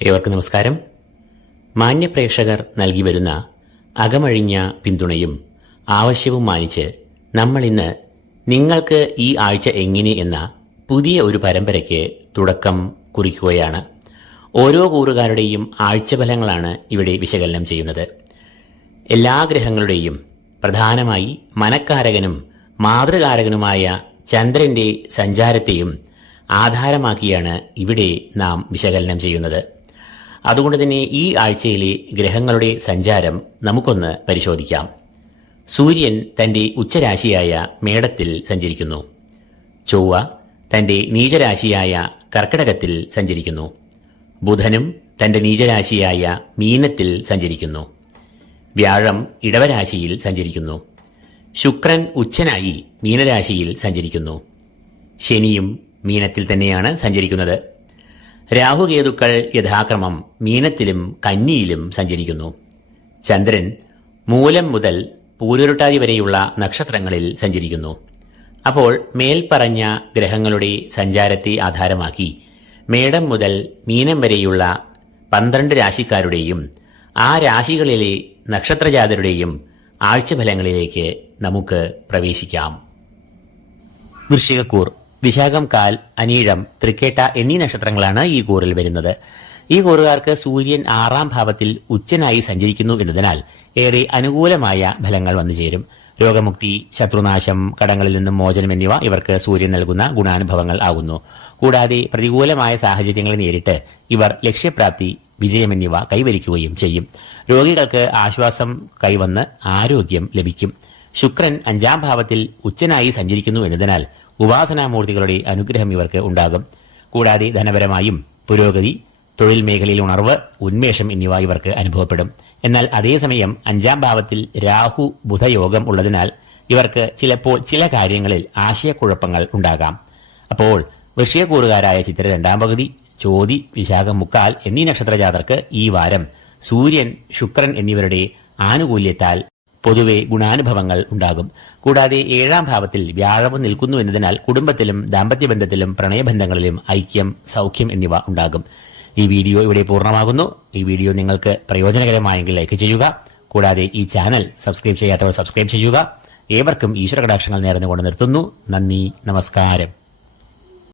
ഏവർക്കും നമസ്കാരം. മാന്യപ്രേക്ഷകർ നൽകി വരുന്ന അകമഴിഞ്ഞ പിന്തുണയും ആവശ്യവും മാനിച്ച് നമ്മൾ ഇന്ന് നിങ്ങൾക്ക് ഈ ആഴ്ച എങ്ങനെ എന്ന പുതിയ ഒരു പരമ്പരയ്ക്ക് തുടക്കം കുറിക്കുകയാണ്. ഓരോ കൂറുകാരുടെയും ആഴ്ചഫലങ്ങളാണ് ഇവിടെ വിശകലനം ചെയ്യുന്നത്. എല്ലാ ഗ്രഹങ്ങളുടെയും പ്രധാനമായി മനക്കാരകനും മാതൃകാരകനുമായ ചന്ദ്രന്റെ സഞ്ചാരത്തെയും ആധാരമാക്കിയാണ് ഇവിടെ നാം വിശകലനം ചെയ്യുന്നത്. അതുകൊണ്ട് തന്നെ ഈ ആഴ്ചയിലെ ഗ്രഹങ്ങളുടെ സഞ്ചാരം നമുക്കൊന്ന് പരിശോധിക്കാം. സൂര്യൻ തന്റെ ഉച്ചരാശിയായ മേടത്തിൽ സഞ്ചരിക്കുന്നു. ചൊവ്വ തന്റെ നീചരാശിയായ കർക്കിടകത്തിൽ സഞ്ചരിക്കുന്നു. ബുധനും തന്റെ നീചരാശിയായ മീനത്തിൽ സഞ്ചരിക്കുന്നു. വ്യാഴം ഇടവരാശിയിൽ സഞ്ചരിക്കുന്നു. ശുക്രൻ ഉച്ചനായി മീനരാശിയിൽ സഞ്ചരിക്കുന്നു. ശനിയും മീനത്തിൽ തന്നെയാണ് സഞ്ചരിക്കുന്നത്. രാഹുകേതുക്കൾ യഥാക്രമം മീനത്തിലും കന്നിയിലും സഞ്ചരിക്കുന്നു. ചന്ദ്രൻ മൂലം മുതൽ പൂരുരുട്ടാതി വരെയുള്ള നക്ഷത്രങ്ങളിൽ സഞ്ചരിക്കുന്നു. അപ്പോൾ മേൽപ്പറഞ്ഞ ഗ്രഹങ്ങളുടെ സഞ്ചാരത്തെ ആധാരമാക്കി മേടം മുതൽ മീനം വരെയുള്ള പന്ത്രണ്ട് രാശിക്കാരുടെയും ആ രാശികളിലെ നക്ഷത്രജാതരുടെയും ആഴ്ചഫലങ്ങളിലേക്ക് നമുക്ക് പ്രവേശിക്കാം. വൃശ്ചികക്കൂർ വിശാഖം കാൽ അനീഴം തൃക്കേട്ട എന്നീ നക്ഷത്രങ്ങളാണ് ഈ കൂറിൽ വരുന്നത്. ഈ കൂറുകാർക്ക് സൂര്യൻ ആറാം ഭാവത്തിൽ ഉച്ചനായി സഞ്ചരിക്കുന്നു എന്നതിനാൽ ഏറെ അനുകൂലമായ ഫലങ്ങൾ വന്നു ചേരും. രോഗമുക്തി ശത്രുനാശം കടങ്ങളിൽ നിന്നും മോചനം എന്നിവ ഇവർക്ക് സൂര്യൻ നൽകുന്ന ഗുണാനുഭവങ്ങൾ ആകുന്നു. കൂടാതെ പ്രതികൂലമായ സാഹചര്യങ്ങളെ നേരിട്ട് ഇവർ ലക്ഷ്യപ്രാപ്തി വിജയം എന്നിവ കൈവരിക്കുകയും ചെയ്യും. രോഗികൾക്ക് ആശ്വാസം കൈവന്ന് ആരോഗ്യം ലഭിക്കും. ശുക്രൻ അഞ്ചാം ഭാവത്തിൽ ഉച്ചനായി സഞ്ചരിക്കുന്നു എന്നതിനാൽ ഉപാസനാമൂർത്തികളുടെ അനുഗ്രഹം ഇവർക്ക് ഉണ്ടാകും. കൂടാതെ ധനപരമായും പുരോഗതി തൊഴിൽ മേഖലയിൽ ഉണർവ് ഉന്മേഷം എന്നിവ ഇവർക്ക് അനുഭവപ്പെടും. എന്നാൽ അതേസമയം അഞ്ചാം ഭാവത്തിൽ രാഹു ബുധയോഗം ഉള്ളതിനാൽ ഇവർക്ക് ചിലപ്പോൾ ചില കാര്യങ്ങളിൽ ആശയക്കുഴപ്പങ്ങൾ ഉണ്ടാകാം. അപ്പോൾ വിഷയക്കൂറുകാരായ ചിത്ര രണ്ടാം പകുതി ചോതി വിശാഖം മുക്കാൽ എന്നീ നക്ഷത്രജാതർക്ക് ഈ വാരം സൂര്യൻ ശുക്രൻ എന്നിവരുടെ ആനുകൂല്യത്താൽ പൊതുവെ ഗുണാനുഭവങ്ങൾ ഉണ്ടാകും. കൂടാതെ ഏഴാം ഭാവത്തിൽ വ്യാഴവും നിൽക്കുന്നു എന്നതിനാൽ കുടുംബത്തിലും ദാമ്പത്യബന്ധത്തിലും പ്രണയബന്ധങ്ങളിലും ഐക്യം സൗഖ്യം എന്നിവ ഉണ്ടാകും. ഈ വീഡിയോ ഇവിടെ പൂർണമാകുന്നു. ഈ വീഡിയോ നിങ്ങൾക്ക് പ്രയോജനകരമായെങ്കിൽ ലൈക്ക് ചെയ്യുക. കൂടാതെ ഈ ചാനൽ സബ്സ്ക്രൈബ് ചെയ്യാത്തവർ സബ്സ്ക്രൈബ് ചെയ്യുക. ഏവർക്കും ഈശ്വര കടാക്ഷങ്ങൾ നേർന്നുകൊണ്ട് നിർത്തുന്നു. നന്ദി നമസ്കാരം.